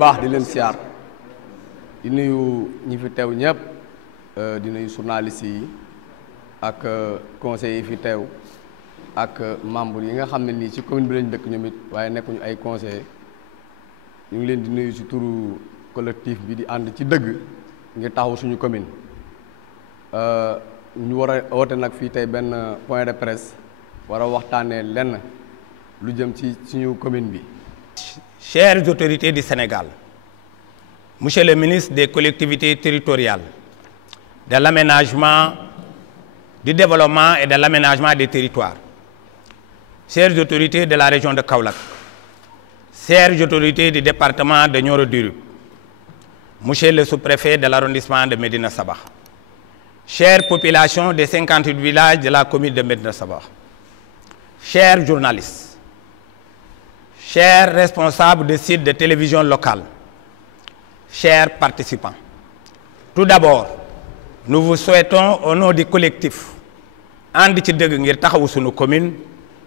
baax di leen siyaar di nuyu ñi fi teew ñëpp di nuyu journalistes yi ak conseillers yi fi teew ak membres yi nga xam ne nii ci commune bi lañ dëkk ñoom it waaye nekkuñu ay conseillers ñu ngi leen di nuyu ci turu collectif bi di ànd ci dëgg ngir taxaw suñu commune ñu war a woote nag fii tey benn point de presse war a waxtaanee lenn lu jëm ci suñu commune bi. Chères autorités du Sénégal, Monsieur le ministre des collectivités territoriales, de l'aménagement, du développement et de l'aménagement des territoires, chères autorités de la région de Kaolack, chères autorités du département de Nioro-du-Rip, Monsieur le sous-préfet de l'arrondissement de Médina Sabakh, chères populations des 58 villages de la commune de Médina Sabakh, chers journalistes, chers responsables de sites de télévision locales, chers participants, tout d'abord, nous vous souhaitons au nom du collectif And ci Deug ngir taxawu sunu commune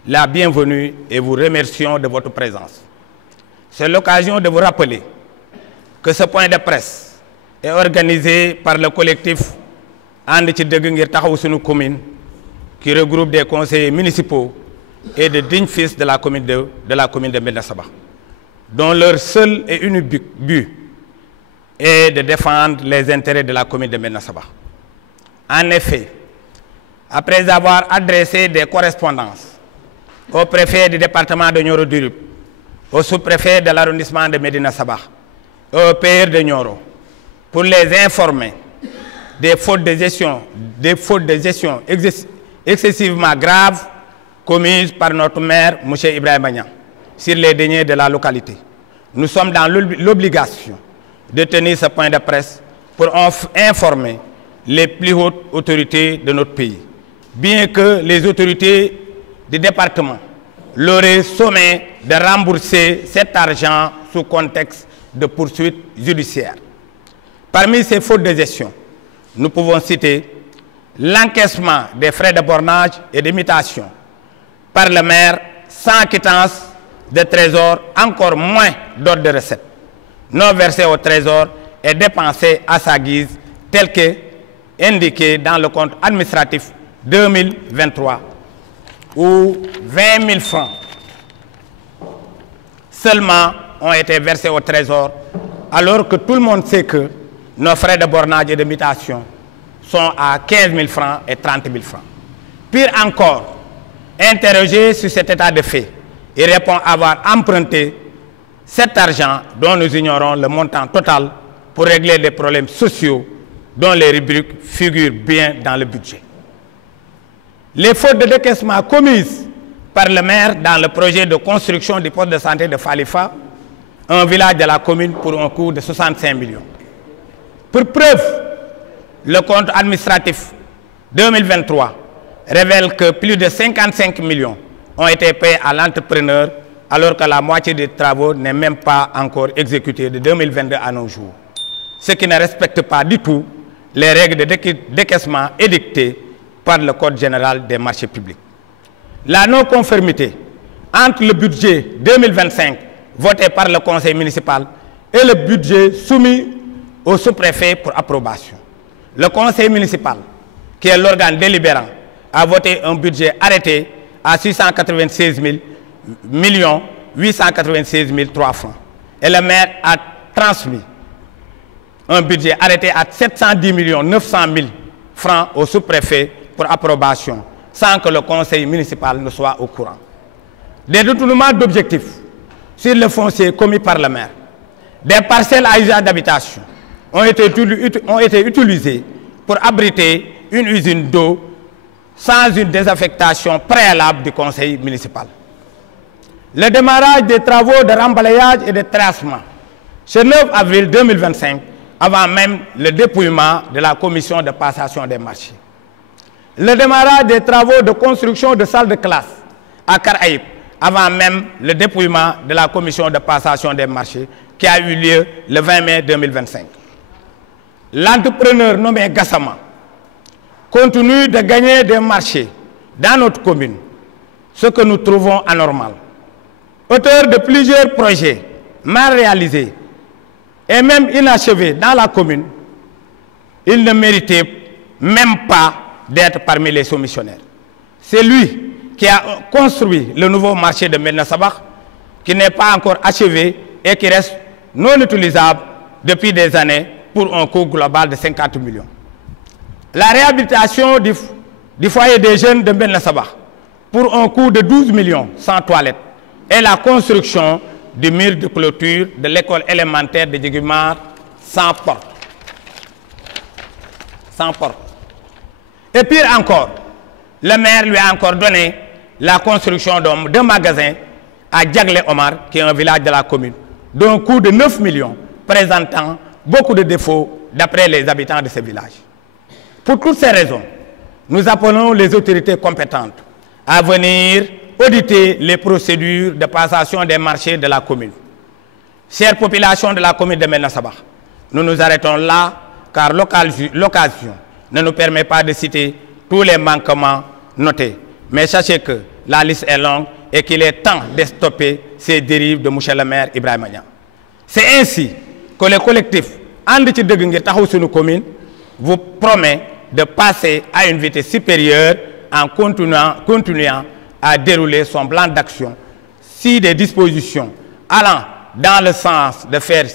la bienvenue et vous remercions de votre présence. C'est l'occasion de vous rappeler que ce point de presse est organisé par le collectif And ci Deug ngir taxawu sunu commune qui regroupe des conseillers municipaux et de dignes fils de la commune de Médina Sabakh, dont leur seul et unique but est de défendre les intérêts de la commune de Médina Sabakh. En effet, après avoir adressé des correspondances au préfet du département de Nioro-du-Rip, au sous-préfet de l'arrondissement de Médina Sabakh et au PR de Nioro pour les informer des fautes de gestion excessivement graves commises par notre maire, M. Ibrahima Niang, sur les deniers de la localité. Nous sommes dans l'obligation de tenir ce point de presse pour informer les plus hautes autorités de notre pays, bien que les autorités du département l'auraient sommé de rembourser cet argent sous contexte de poursuites judiciaires. Parmi ces fautes de gestion, nous pouvons citer l'encaissement des frais de bornage et d'imitation par le maire sans quittance de trésor, encore moins d'ordre de recette, non versé au trésor et dépensé à sa guise, tel que indiqué dans le compte administratif 2023, où 20 000 francs seulement ont été versés au trésor, alors que tout le monde sait que nos frais de bornage et d'imitation sont à 15 000 francs et 30 000 francs. Pire encore, interrogé sur cet état de fait, il répond avoir emprunté cet argent dont nous ignorons le montant total pour régler les problèmes sociaux dont les rubriques figurent bien dans le budget. Les fautes de décaissement commises par le maire dans le projet de construction du poste de santé de Falifa, un village de la commune pour un coût de 65 millions. Pour preuve, le compte administratif 2023 révèle que plus de 55 millions ont été payés à l'entrepreneur alors que la moitié des travaux n'est même pas encore exécutée de 2022 à nos jours, ce qui ne respecte pas du tout les règles de décaissement édictées par le Code général des marchés publics. La non-conformité entre le budget 2025 voté par le conseil municipal et le budget soumis au sous-préfet pour approbation. Le conseil municipal, qui est l'organe délibérant, a voté un budget arrêté à 696 896 003 francs. Et le maire a transmis un budget arrêté à 710 900 000 francs au sous-préfet pour approbation, sans que le conseil municipal ne soit au courant. Des détournements d'objectifs sur le foncier commis par le maire, des parcelles à usage d'habitation ont été utilisées pour abriter une usine d'eau sans une désaffectation préalable du conseil municipal. Le démarrage des travaux de rembalayage et de tracement ce 9 avril 2025, avant même le dépouillement de la commission de passation des marchés. Le démarrage des travaux de construction de salles de classe à Karaïb, avant même le dépouillement de la commission de passation des marchés qui a eu lieu le 20 mai 2025. L'entrepreneur nommé Gassama continue de gagner des marchés dans notre commune, ce que nous trouvons anormal. Auteur de plusieurs projets mal réalisés et même inachevé dans la commune, il ne méritait même pas d'être parmi les soumissionnaires. C'est lui qui a construit le nouveau marché de Médina Sabakh, qui n'est pas encore achevé et qui reste non utilisable depuis des années pour un coût global de 50 millions. La réhabilitation du foyer des jeunes de Médina Sabakh pour un coût de 12 millions sans toilette et la construction du mur de clôture de l'école élémentaire de Djigumar sans porte. Sans porte. Et pire encore, le maire lui a encore donné la construction d'un magasin à Diaglé Omar, qui est un village de la commune, d'un coût de 9 millions, présentant beaucoup de défauts d'après les habitants de ce village. Pour toutes ces raisons, nous appelons les autorités compétentes à venir auditer les procédures de passation des marchés de la commune. Chère population de la commune de Médina Sabakh, nous nous arrêtons là car l'occasion ne nous permet pas de citer tous les manquements notés. Mais sachez que la liste est longue et qu'il est temps de stopper ces dérives de M. le maire Ibrahima Niang. C'est ainsi que le collectif And Ci Deug Ngir Taxawu Sunu Commune vous promet de passer à une vitesse supérieure en continuant à dérouler son plan d'action si des dispositions allant dans le sens de faire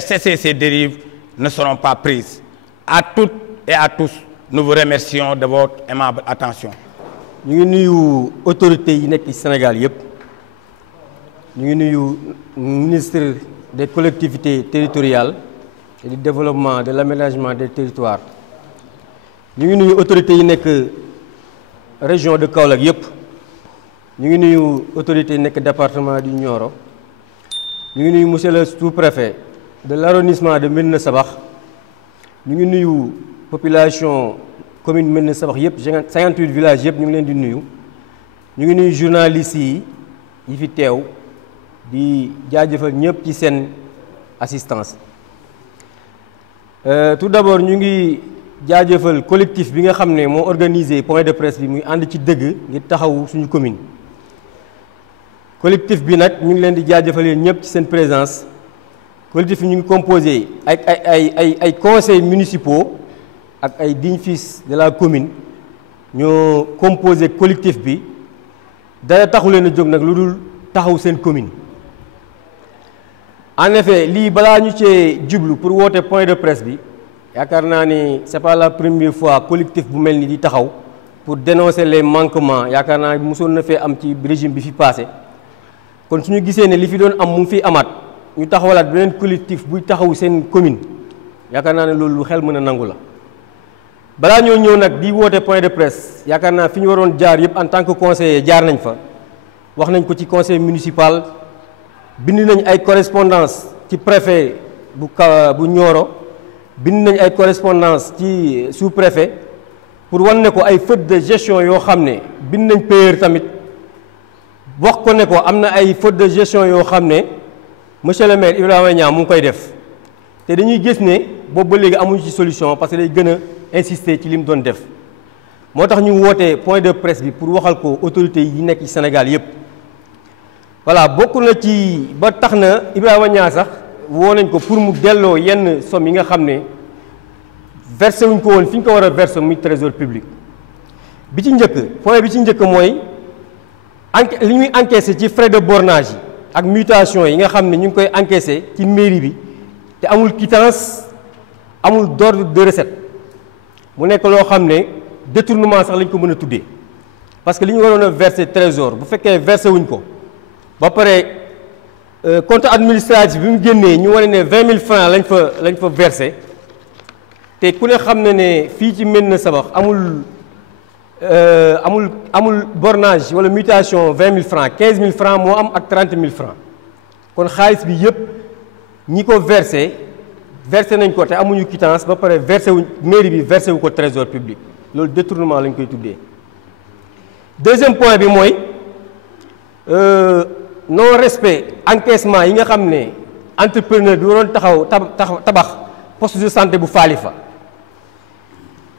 cesser ces dérives ne seront pas prises. À toutes et à tous, nous vous remercions de votre aimable attention. Nous sommes les autorités du Sénégal. Nous sommes le ministre des collectivités territoriales et du développement de l'aménagement des territoires. Nous sommes les autorités de la région de Kaolack. Nous sommes les autorités du département du Nioro. Nous sommes monsieur le sous-préfet de l'arrondissement de Médina Sabakh. Nous sommes la population commune Médina Sabakh 58 villages nous sommes les journalistes yi fi teew di jaajëfal ñëpp ci seen assistance. Tout d'abord ñu ngi jaajëfal collectif bi nga xam ne moo organisé point de presse bi muy ànd ci dëgg ngir taxawu suñu commune. Collectif bi nag ñu ngi leen di jaajëfal yéen ñëpp ci seen présence. Collectif bi ñu ngi composé ay conseils municipaux ak ay dignes fils de la commune ñoo composé collectif bi dara taxu leen a jóg nag lu dul taxaw seen commune. En effet lii balaa ñu cee jublu pour woote point de presse bi yaakaar naa ni c'est pas la première fois collectif bu mel ni di taxaw pour dénoncer les manquements yaakaar naa mosoon na fee am ci régime bi fi passé kon suñu gisee ne li fi doon am mu fi amaat ñu taxawalaat beneen collectif buy taxaw seen commune yaakaar naa ne loolu lu xel mën a nangu la. balaa ñoo ñëw nag di woote point de presse yaakaar naa fi ñu waroon jaar yëpp en tant que conseiller jaar nañ fa wax nañ ko ci conseil municipal bind nañ ay correspondance ci préfet bu Nioro bind nañ ay correspondance ci sous-préfet pour wan ne ko ay fautes de gestion yoo xam ne bind nañ payeur tamit wax ko ne ko am na ay fautes de gestion yoo xam ne monsieur le maire Ibrahima Niang mu ngi koy def te dañuy gis ne boobu ba léegi amuñu ci solution parce que day gën a insister ci li mu doon def moo tax ñu woote point de presse bi pour waxal ko autorités yi nekk ci Sénégal yépp. Voilà bokk na ci ba tax na Ibrahima Niang sax woo nañ ko pour mu delloo yenn somme yi nga xam ne versé wuñ ko woon fi ñu ko war a versé muy trésor public. bi ci njëkk point bi ci njëkk mooy li ñuy encaissé ci frais de bornage yi ak mutation yi nga xam ne ñu ngi koy encaissé ci mairie bi te amul quittance amul d'ordre de recette mu nekk loo xam ne détournement sax lañ ko mën a tuddee parce que li ñu waroon a versé trésor bu fekkee versé wuñ ko ba pare compte administratif bi mu génnee ñu wane ne 20 000 francs lañ fa versé te ku ne xam na ne fii ci Médina Sabakh amul bornage wala mutation 20 000 francs 15 000 francs moo am ak 30 000 francs kon xaalis bi yëpp ñi ko versé nañ ko te amuñu quittance ba pare versé wuñ mairie bi versé wu ko trésor public loolu détournement lañ koy tuddee. Deuxième point bi mooy non respect encaissement yi nga xam ne entrepreneur bi waroon tabax poste de santé bu Falifa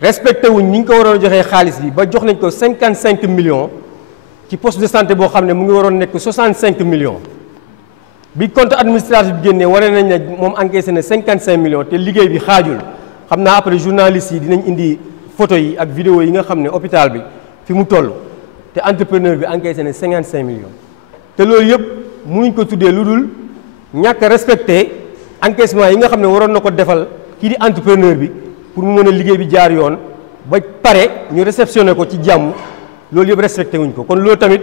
respecté wuñ ni ñu ko waroon joxee xaalis bi ba jox nañ ko 55 millions ci poste de santé boo xam ne mu ngi waroon nekk 65 millions bi compte administratif bi génnee wane nañ ne moom encaissé na 55 millions te liggéey bi xaajul xam naa après journalistes yi dinañ indi photo yi ak vidéo yi nga xam ne hôpital bi fi mu toll te entrepreneur bi encaissé na 55 millions te loolu yëpp mënuñ ko tuddee lu dul ñàkk a respecté encaissement yi nga xam ne waroon na ko defal kii di entrepreneur bi pour mu mën a liggéey bi jaar yoon ba pare ñu réceptionné ko ci jàmm loolu yëpp respecté wuñ ko kon loolu tamit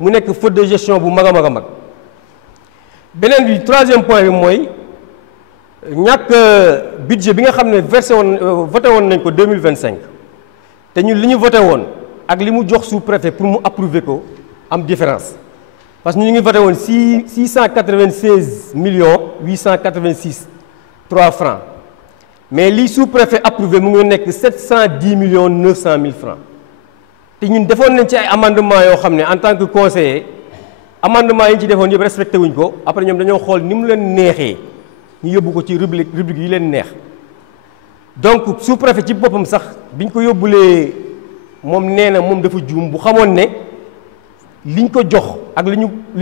mu nekk faute de gestion bu mag a mag a mag beneen bi troisième point bi mooy ñàkk budget bi nga xam ne versé woon voté woon nañ ko 2025 te ñun li ñu voté woon ak li mu jox sous-préfet pour mu approuver ko am différence parce que ñu ngi voté woon 696 millions 886 3 francs mais li sous-préfet approuvé mu ngi nekk 710 millions 900 000 francs te ñun defoon nañ ci ay amendement yoo xam ne en tant que conseiller amendement yi ñu ci defoon yëpp respecté wuñ ko après ñoom dañoo xool ni mu leen neexee ñu yóbbu ko ci rubrique yi leen neex donc sous-préfet ci boppam sax biñ ko yóbbulee moom nee na moom dafa juum bu xamoon ne liñ ko jox ak li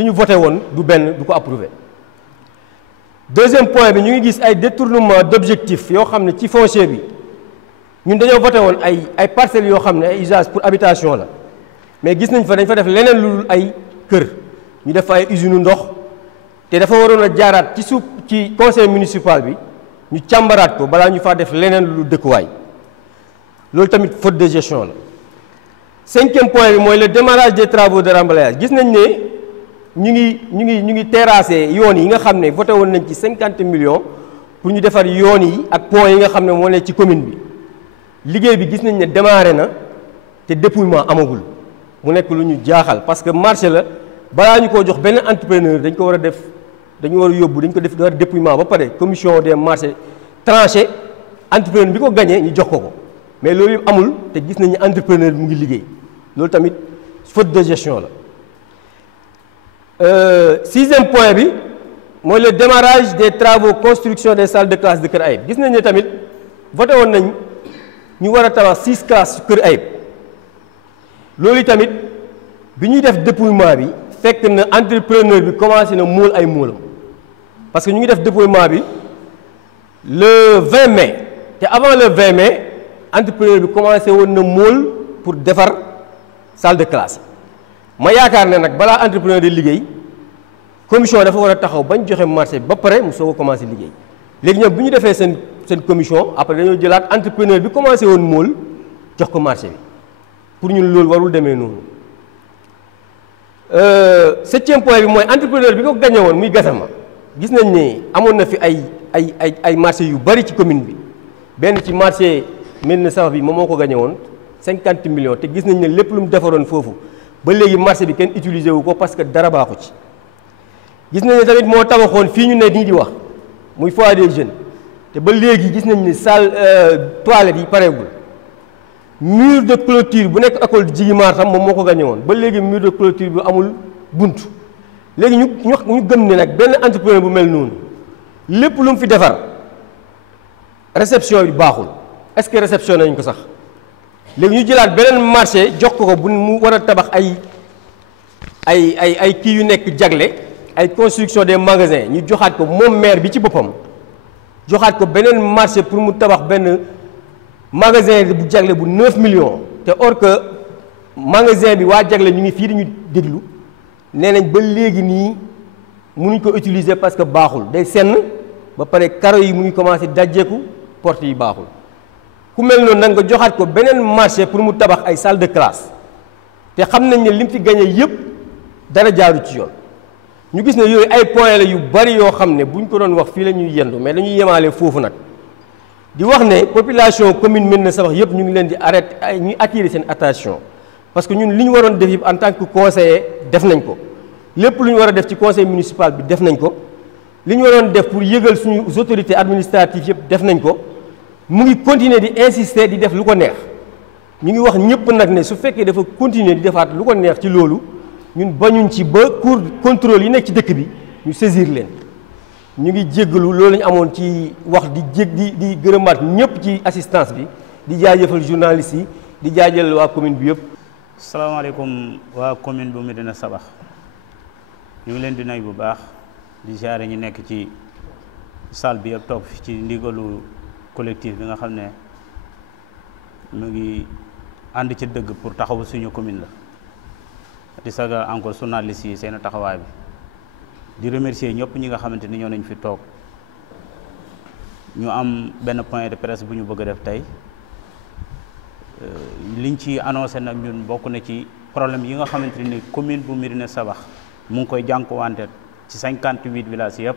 ñu voté woon du benn du ko approuvé. deuxième point bi ñu ngi gis ay détournement d'objectifs yoo xam ne ci foncier bi ñun dañoo voté woon ay parcelles yoo xam ne ay usage pour habitation la mais gis nañ fa dañ fa def leneen lu dul ay kër ñu def fa ay usine ndox te dafa waroon a jaaraat ci conseil municipal bi ñu càmbaraat ko balaa ñu faa def leneen lu dëkkuwaay loolu tamit faute de gestion la. cinquième point bi mooy le démarrage des travaux de remblaiage gis nañ ne ñu ngi terrassé yoon yi nga xam ne voté woon nañ ci 50 millions pour ñu defar yoon yi ak pont yi nga xam ne moo ne ci commune bi liggéey bi gis nañ ne démarré na te dépouillement amagul mu nekk lu ñu jaaxal parce que marché la balaa ñu koo jox benn entrepreneur dañ ko war a def dañu war a yóbbu dañ ko def war dépouillement ba pare commission des marchés tranché entrepreneur bi ko gagné ñu jox ko mais loolu yëpp amul te gis nañ ne entrepreneur bi mu ngi liggéey loolu tamit faute de gestion la. Sixième point bi mooy le démarrage des travaux construction des salles de classe de Kër Ayib gis nañ ne tamit voté woon nañ ñu war a tabax 6 classes Kër Ayib loolu tamit bi ñuy def dépouillement bi fekk na entrepreneur bi commencé na móol ay móolam parce que ñu ngi def dépouillement bi le 20 mai te avant le 20 mai entrepreneur bi commencé woon na móol pour defar salle de classe ma yaakaar ne nag balaa entrepreneur di liggéey commission dafa war a taxaw bañ joxe marché ba pare mu soog a commencé liggéey léegi ñoom bu ñu defee seen commission après dañoo jëlaat entrepreneur bi commencé woon móol jox ko marché bi pour ñun loolu warul demee noonu. Septième point bi mooy entrepreneur bi ko gagné woon muy Gassama gis nañ ne amoon na fi ay marché yu bari ci commune bi benn ci marché Médina Sabakh bi moom moo ko gagné woon 50 millions te gis nañ ne lépp lu mu defaroon foofu ba léegi marché bi kenn utilisé wu ko parce que dara baaxu ci. gis nañ ne tamit moo tabaxoon fii ñu ne nii di wax muy foyer des jeunes te ba léegi gis nañ ne salle toilette yi pareegul mur de clôture bu nekk école Jigimar tam moom moo ko gagné woon ba léegi mur de clôture bi amul bunt léegi ñu gëm ne nag benn entrepreneur bu mel noonu lépp lu mu fi defar réception bi baaxul est-ce que réception nañ ko sax léegi ñu jëlaat beneen marché jox ko bu mu war a tabax ay kii yu nekk jagle ay construction des magasins ñu joxaat ko moom maire bi ci boppam joxaat ko beneen marché pour mu tabax benn magasin bu jagle bu 9 millions te or que magasin bi waa jagle ñu ngi fii dañu déglu nee nañ ba léegi nii mënuñ ko utiliser parce que baaxul day senn ba pare karo yi mu ngi commencé dajjeeku porte yi baaxul ku mel noonu nag nga joxaat ko beneen marché pour mu tabax ay salle de classe te xam nañ ne lim fi gagné yépp dara jaaru ci yoon ñu gis ne yooyu ay point la yu bari yoo xam ne buñ ko doon wax fii la ñuy yendu mais dañuy yemaale foofu nag di wax ne population commune Médina Sabakh yëpp ñu ngi leen di arrêté ñuy attirer seen attention parce que ñun li ñu waroon def yëpp en tant que conseiller def nañ ko lépp lu ñu war a def ci conseil municipal bi def nañ ko li ñu waroon def pour yëgal suñu autorités administratives yëpp def nañ ko mu ngi continuer di insister di def lu ko neex ñu ngi wax ñëpp nag ne su fekkee dafa continuer di defaat lu ko neex ci loolu ñun bañuñ ci ba cour contrôle yi nekk ci dëkk bi ñu saisir leen ñu ngi jéggalu loolu lañu amoon ci wax di gërëmaat ñëpp ci assistance bi di jaajëfal journalistes yi di jaajëfal waa commune bi yëpp. salaamaaleykum waa commune bu Médina Sabakh ñu ngi leen di nuyu bu baax di ziare ñu nekk ci salle bi yëpp toog ci ndigalu collectif bi nga xam ne mu ngi ànd ci dëgg pour taxawu suñu commune la di saga encore journaliste yi seen taxawaay bi di remercier ñëpp ñi nga xamante ni ñoo nañ fi toog ñu am benn point de presse bu ñu bëgg a def tey liñ ci annoncé nag ñun bokk na ci problème yi nga xamante ni commune bu Médina Sabakh mu ngi koy jànkuwante ci 58 villages yëpp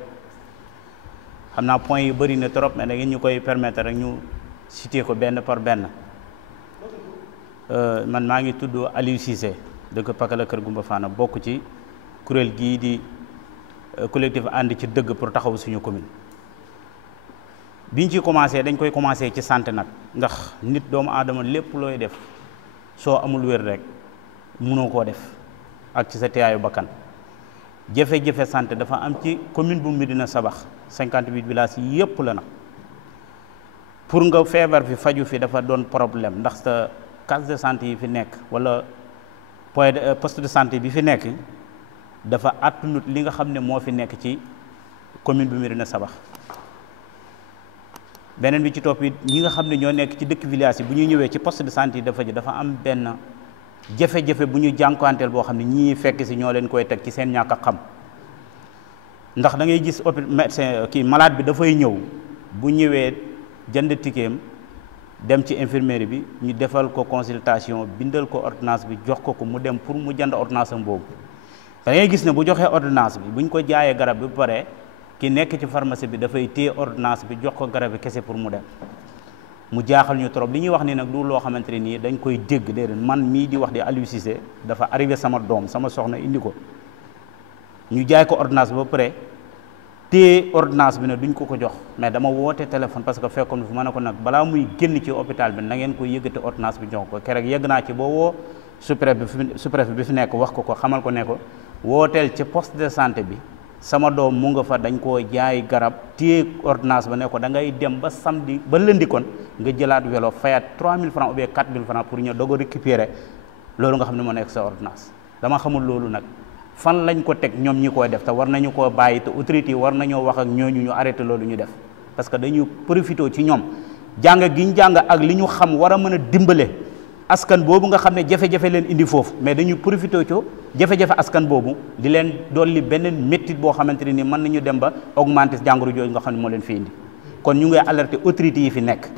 xam naa point yu bëri na trop mais da ngeen ñu koy permettre rek ñu citer ko benn par benn man maa ngi tudd Aliou Cissé dëkk Pakala Kër Gumba Fana bokk ci kuréel gii di collectif ànd ci dëgg pour taxaw suñu commune biñ ci commencé dañ koy commencé ci santé nag ndax nit doomu aadama lépp looy def soo amul wér rek mënoo koo def ak ci sa teeyaayu bakkan jafe-jafe santé dafa am ci commune bu Médina Sabakh 58 villages yi yëpp la nag pour nga feebar fi faju fi dafa doon problème ndax sa case de santé yi fi nekk wala poste de santé bi fi nekk dafa attunut li nga xam ne moo fi nekk ci commune bu Médina Sabakh beneen bi ci topp it ñi nga xam ne ñoo nekk ci dëkk village yi bu ñuy ñëwee ci poste de santé yi dafa am benn jafe-jafe bu ñu jànkuwanteel boo xam ne ñii fekk si ñoo leen koy teg ci seen ñàkk a xam ndax da ngay gis médecin kii malade bi dafay ñëw bu ñëwee jënd tikeem dem ci infirmerie bi ñu defal ko consultation bindal ko ordonnance bi jox ko mu dem pour mu jënd ordonnance am boobu da ngay gis ne bu joxee ordonnance bi buñ ko jaayee garab bi ba pare ki nekk ci pharmacie bi dafay téye ordonnance bi jox ko garab bi kese pour mu dem mu jaaxal ñu trop li ñuy wax ni nag du loo xamante ne nii dañ koy dégg déedéet man mii di wax di Aliou Cissé dafa arrivé sama doom sama soxna indi ko ñu jaay ko ordonnance bi ba pare téye ordonnance bi ne duñ ko jox mais dama woote téléphone parce que fekkoon fi ma ne ko nag balaa muy génn ci hôpital bi na ngeen ko yëggate ordonnance bi jox ko keroog yegg naa ci boo woo sous-préfet bi fi nekk wax ko xamal ko ne ko wooteel ci poste de santé bi sama doom mu nga fa dañ koo jaay garab téye ordonnance ba ne ko da ngay dem ba samedi ba lundi kon nga jëlaat vélo fayaat 3000 francs ou bien 4000 francs pour ñu doog a récupérer loolu nga xam ne moo nekk sa ordonnance dama xamul loolu nag fan lañ ko teg ñoom ñi koy def te war nañu koo bàyyi te autorité yi war nañoo wax ak ñooñu ñu arrêté loolu ñu def parce que dañu profité ci ñoom jàng gi ñu jàng ak li ñu xam war a mën a dimbale askan boobu nga xam ne jafe-jafe leen indi foofu mais dañu profité ci jafe-jafe askan boobu di leen dolli beneen méttit boo xamante ne ni mën nañu dem ba augmenter jàngoro jooju nga xam ne moo leen fi indi kon ñu ngi alerter autorités yi fi nekk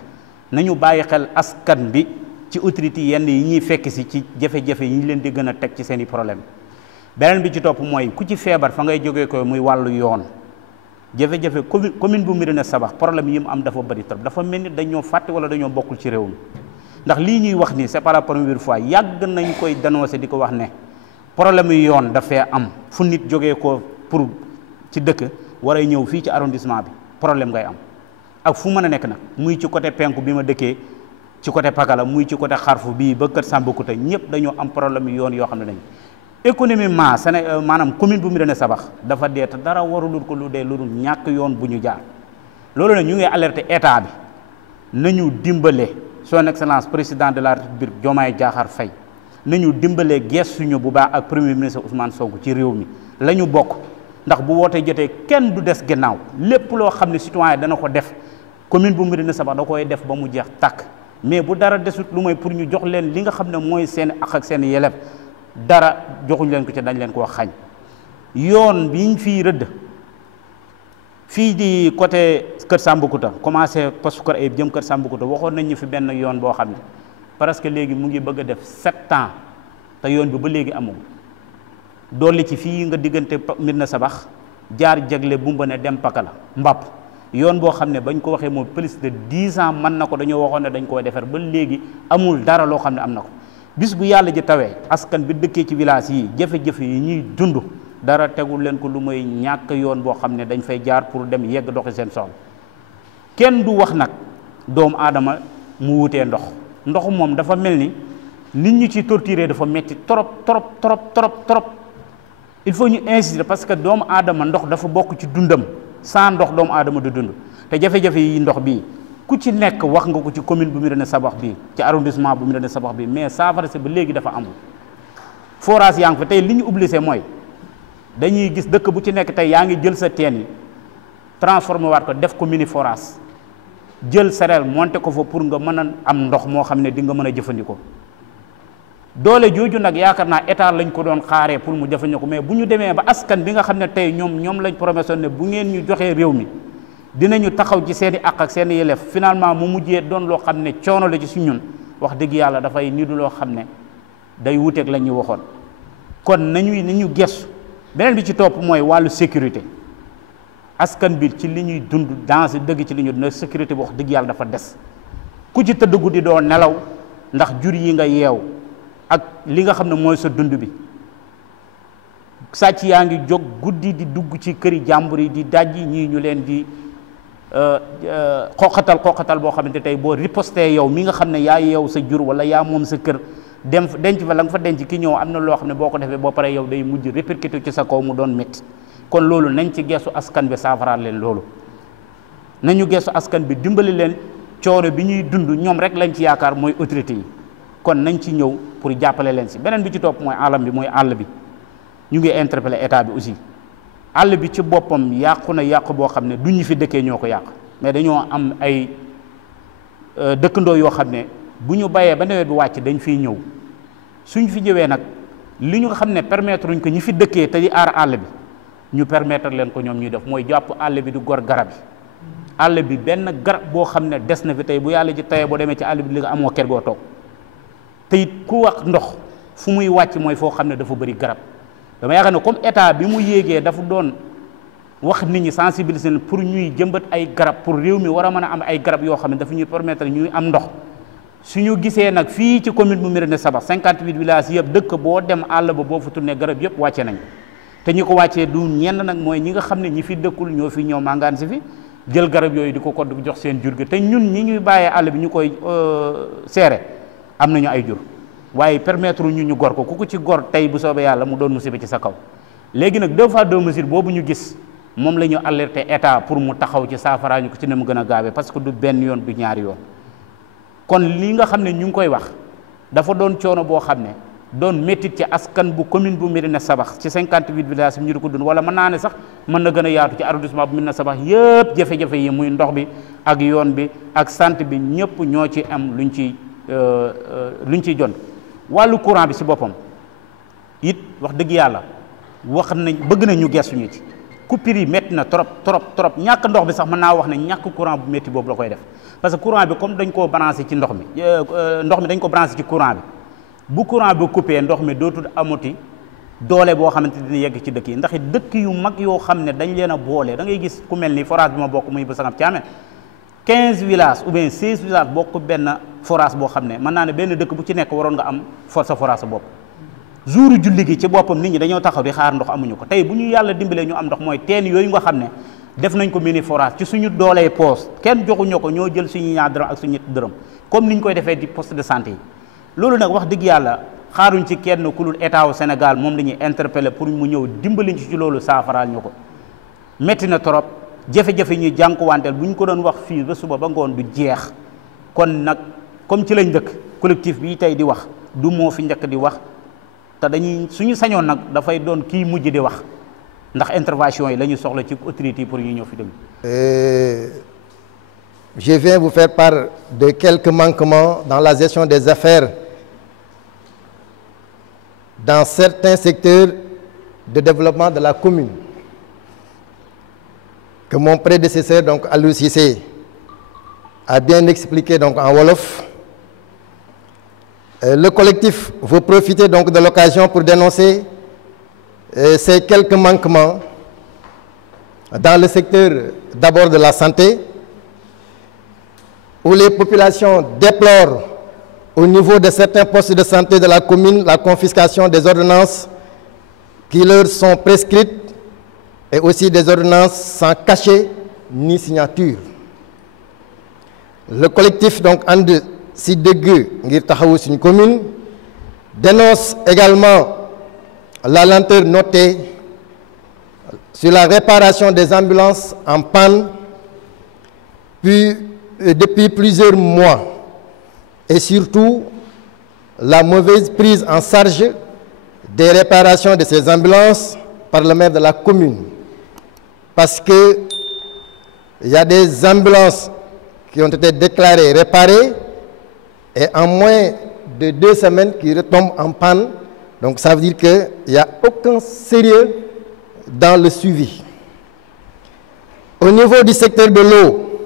nañu bàyyi xel askan bi ci autorités yenn yi ñuy fekk si ci jafe-jafe yi ñu leen di gën a teg ci seen i problème beneen bi ci topp mooy ku ci feebar fa ngay jógee ko muy wàllu yoon jafe-jafe commune bu Médina Sabakh problème yi mu am dafa bëri trop dafa mel ni dañoo fàtte wala dañoo bokkul ci réew mi ndax lii ñuy wax ni c'est pas la première fois yàgg nañ koy dénoncer di ko wax ne problème yu yoon dafee am fu nit jógee ko pour ci dëkk war a ñëw fii ci arrondissement bi problème ngay am ak fu mën a nekk nag muy ci côté penku bi ma dëkkee ci côté Pakala muy ci côté xarfu bii ba kër Sambakouta ñëpp dañoo am problème yu yoon yoo xam ne dañ économiquement maanaam commune bu Médina Sabakh dafa dee te dara warulul ko lu dee lu dul ñàkk yoon bu ñu jaar loolu nag ñu ngi alerter état bi nañu dimbale son excellence président de la République Diomaye Diakhar Faye nañu dimbalee gestuñu bu baax ak premier ministre Ousmane Sonko ci réew mi la ñu bokk ndax bu wootee jotee kenn du des gannaaw lépp loo xam ne citoyen dana ko def commune bu Médina Sabakh da koy def ba mu jeex tàkk mais bu dara desut lu mooy pour ñu jox leen li nga xam ne mooy seen ak ak seen yelef dara joxuñ leen ko ci dañ leen koo xañ yoon biñ fii rëdd fii di côté Kër Sambakouta commencé poste Kër Ayib jëm Kër Sambakouta waxoon nañ ñu fi benn yoon boo xam ne parce que léegi mu ngi bëgg a def 7 ans te yoon bi ba léegi amul dolli ci fii nga diggante Médina Sabakh jaar jagle bumba ne dem Pakala Mbàpp yoon boo xam ne bañ ko waxee moom plus de 10 ans mën na ko dañoo waxoon ne dañ koy defar ba léegi amul dara loo xam ne am na ko bis bu yàlla ji tawee askan bi dëkkee ci village yi jafe-jafe yi ñuy dund dara tegul leen ko lu mooy ñàkk yoon boo xam ne dañ fay jaar pour dem yegg doxi seen soxla kenn du wax nag doomu aadama mu wutee ndox moom dafa mel ni nit ñu ci torturer dafa metti trop il faut ñu insister parce que doomu aadama ndox dafa bokk ci dundam sans ndox doomu aadama du dund te jafe-jafe yi ndox bii ku ci nekk wax nga ko ci commune bu Médina Sabakh bii ci arrondissement bu Médina Sabakh bii mais saafara si ba léegi dafa amul forage yaa ngi fa tey li ñu obligé mooy dañuy gis dëkk bu ci nekk tey yaa ngi jël sa teen yi transformé waat ko def ko mini forage jël sereel monté ko fa pour nga mën a am ndox moo xam ne di nga mën a jëfandikoo doole jooju nag yaakaar naa état lañ ko doon xaaree pour mu jëfandikoo mais bu ñu demee ba askan bi nga xam ne tey ñoom lañ promotion ne bu ngeen ñu joxee réew mi dinañu taxaw ci seen i àq ak seen i yelleef finalement mu mujjee doon loo xam ne coono la ci su ñun wax dëgg yàlla dafay nidu loo xam ne day wuteeg la ñuy waxoon kon nañu gestu beneen bi ci topp mooy wàllu sécurité askan bi ci li ñuy dund danger dëgg ci li ñuy dund sécurité bi wax dëgg yàlla dafa des ku ci tëdd guddi doo nelaw ndax jur yi nga yeew ak li nga xam ne mooy sa dund bi sàcc yaa ngi jóg guddi di dugg ci këri jàmbur yi di dajji ñii ñu leen di xoqatal boo xamante tey boo riposté yow mi nga xam ne yaa yeew sa jur wala yaa moom sa kër dem denc fa la nga fa denc ki ñëw am na loo xam ne boo ko defee boo paree yow day mujj répercuté ci sa kaw mu doon métti kon loolu nañ ci gestu askan bi saafaraal leen loolu nañu gestu askan bi dimbali leen coono bi ñuy dund ñoom rek lañ ci yaakaar mooy autorité yi kon nañ ci ñëw pour jàppale leen si beneen bi ci topp mooy alam bi mooy àll bi ñu ngi interpellé état bi aussi àll bi ci boppam yàqu na yàqu boo xam ne du ñu fi dëkkee ñoo ko yàq mais dañoo am ay dëkkandoo yoo xam ne bu ñu bayee ba nawet bi wàcc dañ fiy ñëw suñ fi ñëwee nag li ñu nga xam ne permettre uñ ko ñi fi dëkkee te di aar àll bi ñu permettre leen ko ñoom ñuy def mooy jàpp àll bi di gor garab yi àll bi benn garab boo xam ne des na fi tey bu yàlla ji tayee boo demee ci àll bi li nga amoo kër goo toog te it ku wax ndox fu muy wàcc mooy foo xam ne dafa bëri garab dama yaakaar ne comme état bi mu yéegee dafa doon wax nit ñi sensibiliser leen pour ñuy jëmbat ay garab pour réew mi war a mën a am ay garab yoo xam ne dafa ñuy permettre ñuy am ndox suñu gisee nag fii ci commune bu Médina Sabakh 58 villages yëpp dëkk boo dem àll ba boo fa tourné garab yëpp wàcce nañ te ñi ko wàccee du ñenn nag mooy ñi nga xam ne ñi fi dëkkul ñoo fi ñëw màngaan si fi jël garab yooyu di ko kodd jox seen jur gi te ñun ñi ñuy bàyyee àll bi ñu koy seere am nañu ay jur waaye permettre ñu gor ko ku ko ci gor tey bu soobee yàlla mu doon musiba ci sa kaw léegi nag 2 fois 2 mesures boobu ñu gis moom la ñu alerté état pour mu taxaw ci saafara ñu ko ci ne mu gën a gaawee parce que du benn yoon du ñaari yoon kon li nga xam ne ñu ngi koy wax dafa doon coono boo xam ne doon méttit ci askan bu commune bu Médina Sabakh ci 58 villages ñu di ko dund wala mën naa ne sax mën na gën a yaatu ci arrondissement bu Médina Sabakh yëpp jafe-jafe yi muy ndox bi ak yoon bi ak santé bi ñëpp ñoo ci am luñ ciy jon wàllu courant bi si boppam it wax dëgg yàlla wax nañ bëgg nañ ñu gestuñu ci coupure yi métti na trop ñàkk ndox bi sax mën naa wax ne ñàkk courant bu métti boobu la koy def parce que courant bi comme dañ koo branché ci ndox mi dañ ko branché ci courant bi bu courant bi coupé ndox mi dootul amati doole boo xamante dina yegg ci dëkk yi ndax dëkk yu mag yoo xam ne dañ leen a boole da ngay gis ku mel ni forage bi ma bokk muy ba sangam Thiamène 15 villages ou bien 16 villages bokk benn forage boo xam ne mën naa ne benn dëkk bu ci nekk waroon nga am sa forage sa bopp jouru julli gi ci boppam nit ñi dañoo taxaw di xaar ndox amuñu ko tey bu ñu yàlla dimbalee ñu am ndox mooy teen yooyu nga xam ne def nañ ko mini forage ci suñu doolee poos kenn joxuñu ko ñoo jël suñu ñaar dërëm ak suñu ñetti dërëm comme niñ koy defee di poste de santé yi loolu nag wax dëgg yàlla xaaruñ ci kenn ku dul état wu Sénégal moom la ñuy interpeller pour mu ñëw dimbaliñ ci loolu saafaraal ñu ko métti na trop jafe-jafe ñuy jànkuwanteel bu ñu ko doon wax fii ba suba ba ngoon du jeex kon nag comme ci lañ dëkk collectif bi tey di wax du moo fi njëkk di wax te dañuy suñu sañoon nag dafay doon kii mujj di wax ndax intervention yi la ñu soxla ci autorité yi pour ñu ñëw fi déglu. Je viens vous faire part de quelques manquements dans la gestion des affaires dans certains secteurs de développement de la commune que mon prédécesseur donc Aliou Cissé a bien expliqué donc en wolof. Le collectif veut profiter donc de l'occasion pour dénoncer ces quelques manquements dans le secteur d'abord de la santé, où les populations déplorent au niveau de certains postes de santé de la commune la confiscation des ordonnances qui leur sont prescrites et aussi des ordonnances sans cachet ni signature. Le collectif donc And Si Deug ngir taxawu suñu commune dénonce également la lenteur notée sur la réparation des ambulances en panne puis depuis plusieurs mois et surtout la mauvaise prise en charge des réparations de ces ambulances par le maire de la commune, parce que il y a des ambulances qui ont été déclarées réparées et en moins de 2 semaines qui retombent en panne. Donc ça veut dire qu'il n'y a aucun sérieux dans le suivi. Au niveau du secteur de l'eau,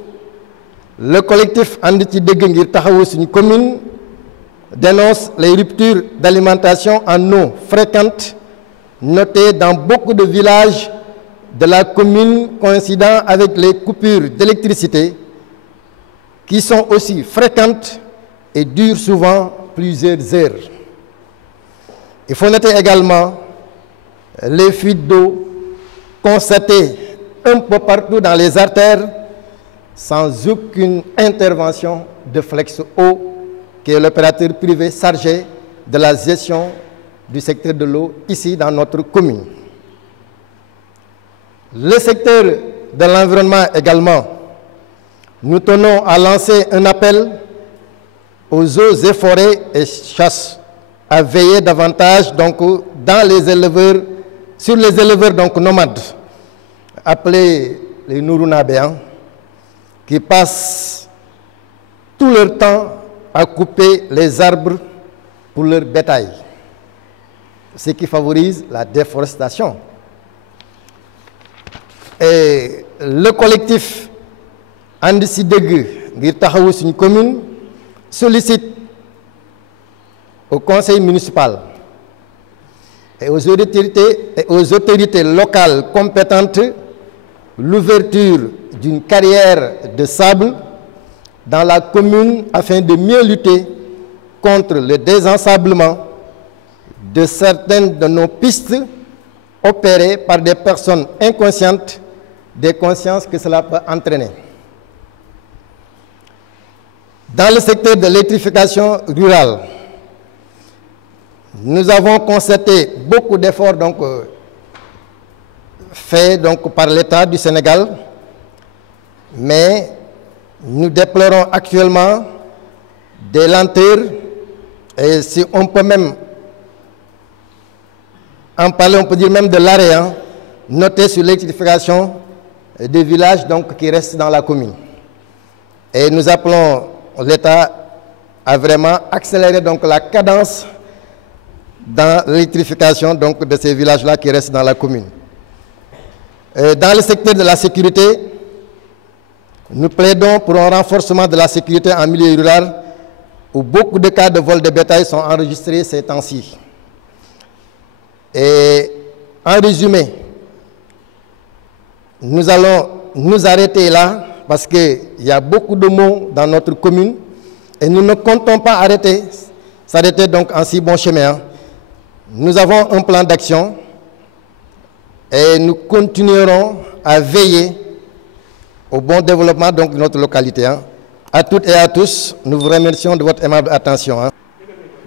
le collectif And Ci Deug ngir taxawu suñu commune dénonce les ruptures d'alimentation en eau fréquentes notées dans beaucoup de villages de la commune, coïncidant avec les coupures d'électricité qui sont aussi fréquentes et durent souvent plusieurs heures. Il faut noter également les fuites d'eau constatées un peu partout dans les artères sans aucune intervention de Flex Eau, qui est l'opérateur privé chargé de la gestion du secteur de l'eau ici dans notre commune. Le secteur de l'environnement également, nous tenons à lancer un appel aux eaux et forêts et chasses à veiller davantage donc, dans les éleveurs, sur les éleveurs donc, nomades, appelés les Nourunabéens, qui passent tout leur temps à couper les arbres pour leur bétail, ce qui favorise la déforestation. Et le collectif And Ci Deug ngir taxawu suñu commune sollicite au conseil municipal et aux autorités locales compétentes l'ouverture d'une carrière de sable dans la commune afin de mieux lutter contre le désensablement de certaines de nos pistes opérées par des personnes inconscientes des consciences que cela peut entraîner. Dans le secteur de l'électrification rurale, nous avons constaté beaucoup d'efforts faits par l'État du Sénégal, mais nous déplorons actuellement des lenteurs et si on peut même en parler, on peut dire même de l'arrêt noté sur l'électrification des villages qui restent dans la commune. Et nous appelons l'État à vraiment accélérer la cadence dans l'électrification de ces villages-là qui restent dans la commune. Dans le secteur de la sécurité, nous plaidons pour un renforcement de la sécurité en milieu rural où beaucoup de cas de vol de bétail sont enregistrés ces temps-ci. Et en résumé, nous allons nous arrêter là parce qu'il y a beaucoup de mots dans notre commune et nous ne comptons pas s'arrêter en si bon chemin. Nous avons un plan d'action et nous continuerons à veiller au bon développement de notre localité. À toutes et à tous, nous vous remercions de votre aimable attention.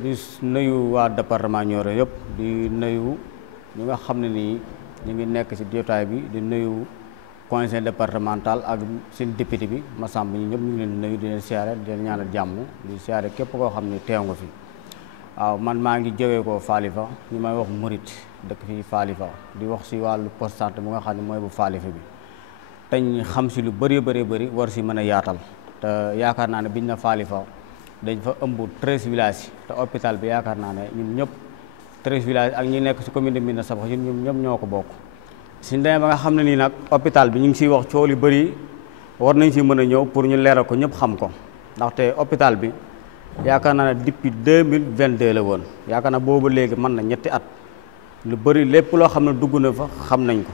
di nuyu waa département Nioro yëpp di nuyu ñi nga xam ne nii ñu ngi nekk ci jotaay bi di nuyu conseil départemental ak seen député bi Massamba ñi ñëpp ñu ngi leen nuyu di leen siyaare di leen ñaanal jàmm di siyaare képp koo xam ne teew nga fi waaw man maa ngi jógee ko Falifa ñu may wax Murit dëkk fii Falifa di wax ci wàllu poste santé bu nga xam ne mooy bu Falifa bi teñ xam ci lu bëri war ci mën a yaatal te yaakaar naa ne biñ na Falifa dañ fa ëmb 13 villages te hôpital bi yaakaar naa ne ñun ñëpp 13 villages ak ñi nekk ci commune de Médina Sabakh ñun ñëpp ñoo ko bokk suñ demee ba nga xam ne nii nag hôpital bi ñu ngi ciy wax coow li bëri war nañ ci mën a ñëw pour ñu leeral ko ñëpp xam ko ndaxte hôpital bi yaakaar naa ne depuis 2022 la woon yaakaar naa boobu léegi mën na ñetti at lu bëri lépp loo xam ne dugg na fa xam nañ ko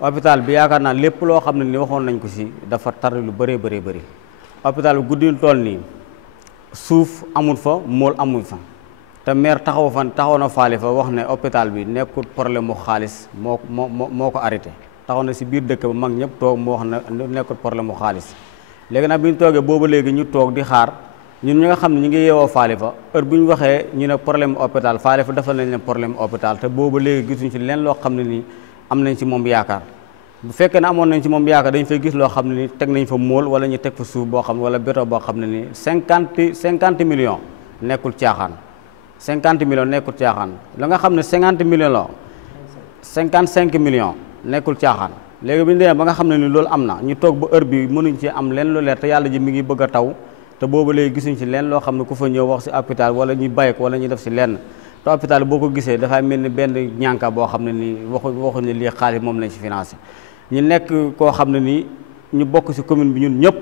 hôpital bi yaakaar naa lépp loo xam ne ni waxoon nañ ko ci dafa tar lu bëri hôpital bi guddi toll nii suuf amul fa mool amul fa te maire taxaw na Falifa wax ne hôpital bi nekkul problème mu xaalis moo ko arrêté taxaw na ci biir dëkk ba mag ñëpp toog mu wax ne nekkul problème mu xaalis léegi nag bi ñu toogee boobu léegi ñu toog di xaar ñun ñi nga xam ne ñu ngi yeewoo Falifa heure bu ñu waxee ñu ne problème hôpital Falifa defal nañ leen problème hôpital te boobu léegi gisuñ ci leen loo xam ne nii am nañ ci moom yaakaar bu fekkee ne amoon nañ ci moom yaakaar dañ fay gis loo xam ne ni teg nañ fa móol wala ñu teg fa suuf boo xam ne wala béton boo xam ne ni 50 millions nekkul caaxaan 50 millions nekkul caaxaan la nga xam ne 50 millions la 55 millions nekkul caaxaan léegi bi ñu demee ba nga xam ne ni loolu am na ñu toog ba heure bi mënuñ ci am leen lu leer te yàlla ji mi ngi bëgg a taw te boobu léegi gisuñ ci leen loo xam ne ku fa ñëw wax si hôpital wala ñu bàyyi ko wala ñu def si lenn te hôpital boo ko gisee dafay mel ni benn ñànka boo xam ne nii waxuñ ne lii xaalis moom lañ si financé ñu nekk koo xam ne nii ñu bokk si commune bi ñun ñëpp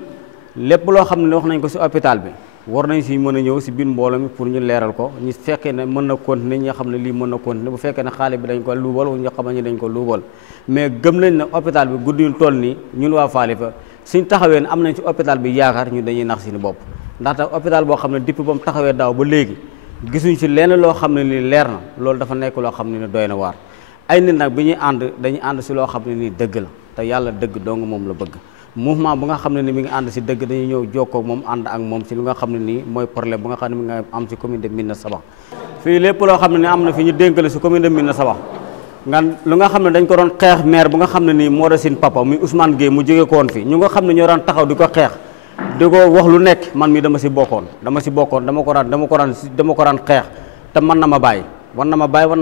lépp loo xam ne wax nañ ko si hôpital bi war nañ si mën a ñëw si biir mbooloo mi pour ñu leeral ko ñu fekkee ne mën na continuer ñi xam ne lii mën na continuer bu fekkee ne xaalis bi dañ ko luubal wala ñu xam ne dañ ko luubal mais gëm nañ ne hôpital bi guddi ñu toll nii ñun waa Falifah suñ taxawee ne am nañ si hôpital bi yaakaar ñu dañuy nax suñu bopp ndaxte hôpital boo xam ne depuis ba mu taxawee daaw ba léegi gisuñ si lenn loo xam ne nii leer na loolu dafa nekk loo xam ne ni doy na waar ay nit nag bi ñuy ànd dañuy ànd si loo xam ne nii dëgg la te yàlla dëgg dong moom la bëgg mouvement bu nga xam ne ni mi ngi ànd si dëgg dañuy ñëw jokkoo ak moom ànd ak moom si li nga xam ne nii mooy problème bu nga xam ne mi nga am si commune de Médina Sabakh fii lépp loo xam ne ni am na fi ñu dénkale si commune de Médina Sabakh nga lu nga xam ne dañ ko doon xeex maire bu nga xam ne nii moo da sin papa muy Ousmane Gueye mu jóge ko woon fi ñu nga xam ne ñoo daan taxaw di ko xeex di ko wax lu nekk man mi dama si bokkoon dama ko daan xeex te man na ma bàyyi war na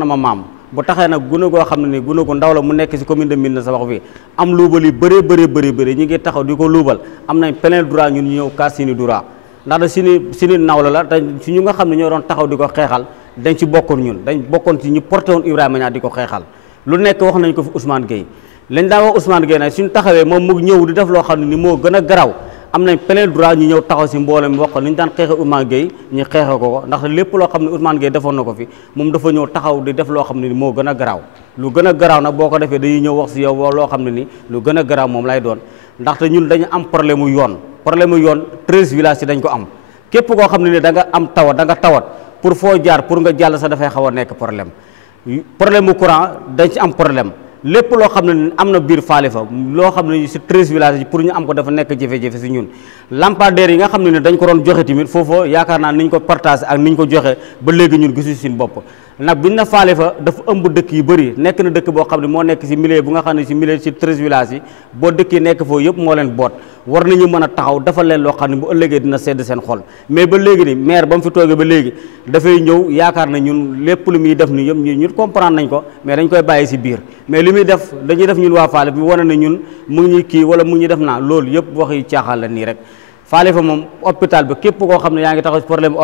ma maam bu taxee nag gune goo xam ne ni gune gu ndaw la mu nekk si commune de Médina Sabakh bi am luubal yu bëri ñu ngi taxaw di ko luubal am nañ plein droit ñun ñu ñëw kaas seeni droit ndax da sini nawla la te si ñu nga xam ne ñoo doon taxaw di ko xeexal dañ ci bokkoon ñun dañ bokkoon ci ñu porté woon Ibrahima Niang di ko xeexal lu nekk wax nañ ko fi Ousmane Gueye lañ daa wax Ousmane Gueye nag suñu taxawee moom mu ñëw di def loo xam ne ni moo gën a garaw am nañ plein droit ñu ñëw taxaw si mbooloo mi wax ko ni ñu daan xeexe Ousmane Gueye ñu xeexe ko ndax lépp loo xam ne Ousmane Gueye defoon na ko fi moom dafa ñëw taxaw di def loo xam ne ni moo gën a garaaw lu gën a garaaw nag boo ko defee dañuy ñëw wax si yow loo xam ne ni lu gën a garaaw moom lay doon ndaxte ñun dañu am problème mu yoon 13 villages yi dañ ko am képp koo xam ne ni da nga am tawat da nga tawat pour foo jaar pour nga jàll sax dafay xaw a nekk problème mu courant dañ ci am problème lépp loo xam ne am na biir Falifah loo xam ne si 13 villages yi pour ñu am ko dafa nekk jafe-jafe si ñun lampadaires yi nga xam ne dañ ko doon joxe tamit foofu yaakaar naa niñ ko partage ak niñ ko joxe ba léegi ñun gisuñu suñu bopp nag biñ na Falifah dafa ëmb dëkk yu bëri nekk na dëkk boo xam ne moo nekk si milieu bu nga xam ne si milieu si 13 villages yi boo dëkkee nekk foofu yëpp moo leen boot war nañu mën a taxaw dafa leen loo xam ne bu ëllëgee dina sedd seen xol mais ba léegi ni maire ba mu fi toogee ba léegi dafay ñëw yaakaar na ñun lépp lu muy def ni yëpp ñun comprendre nañ ko mais dañ koy bàyyi si biir mais li muy def dañuy def ñun waa Falifah bi wane na ñun mu ngi ñuy kii wala mu ngi ñuy def naa loolu yëpp waxi caaxaan la nii rek Falifah moom hôpital bi képp koo xam ne yaa ngi taxaw si problème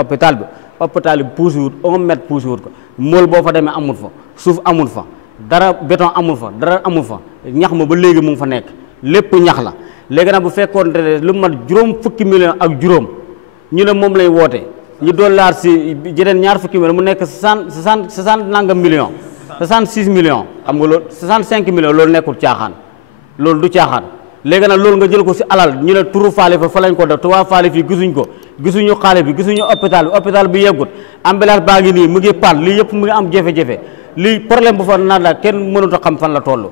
hôpital bi pousse wut 1 mètre pousse wut ko mool boo fa demee amul fa suuf amul fa dara béton amul fa dara amul fa ñax ma ba léegi mu ngi fa nekk lépp ñax la léegi nag bu fekkoon ne lu mat juróom fukki million ak juróom ñu ne moom lay woote ñu doon laar si jeneen ñaar fukki million mu nekk 60 nangam million 66 millions xam nga loolu 65 millions loolu nekkul caaxaan loolu du caaxaan léegi nag loolu nga jël ko si alal ñu ne turu Falifah fa lañ ko def te waa Falifah yi gisuñu xaalis bi gisuñu hôpital bi yeggut ambulance baa ngi nii mu ngi pan lii yëpp mu ngi am jafe-jafe lii problème bu fa naan la kenn mënut a xam fan la toll